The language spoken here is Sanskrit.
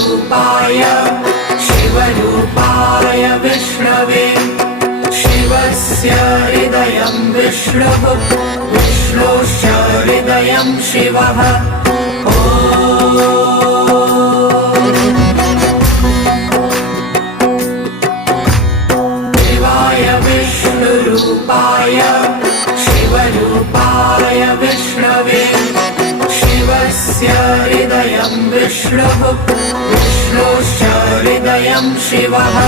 विष्णुरूपाय शिवरूपाय विष्णवे शिवस्य हृदयं विष्णुः विष्णोश्च हृदयं शिवः शिवाय विष्णुरूपाय शिवरूपाय विष्णवे शिवस्य हृदयं विष्णुः विष्णोश्च हृदयं शिवः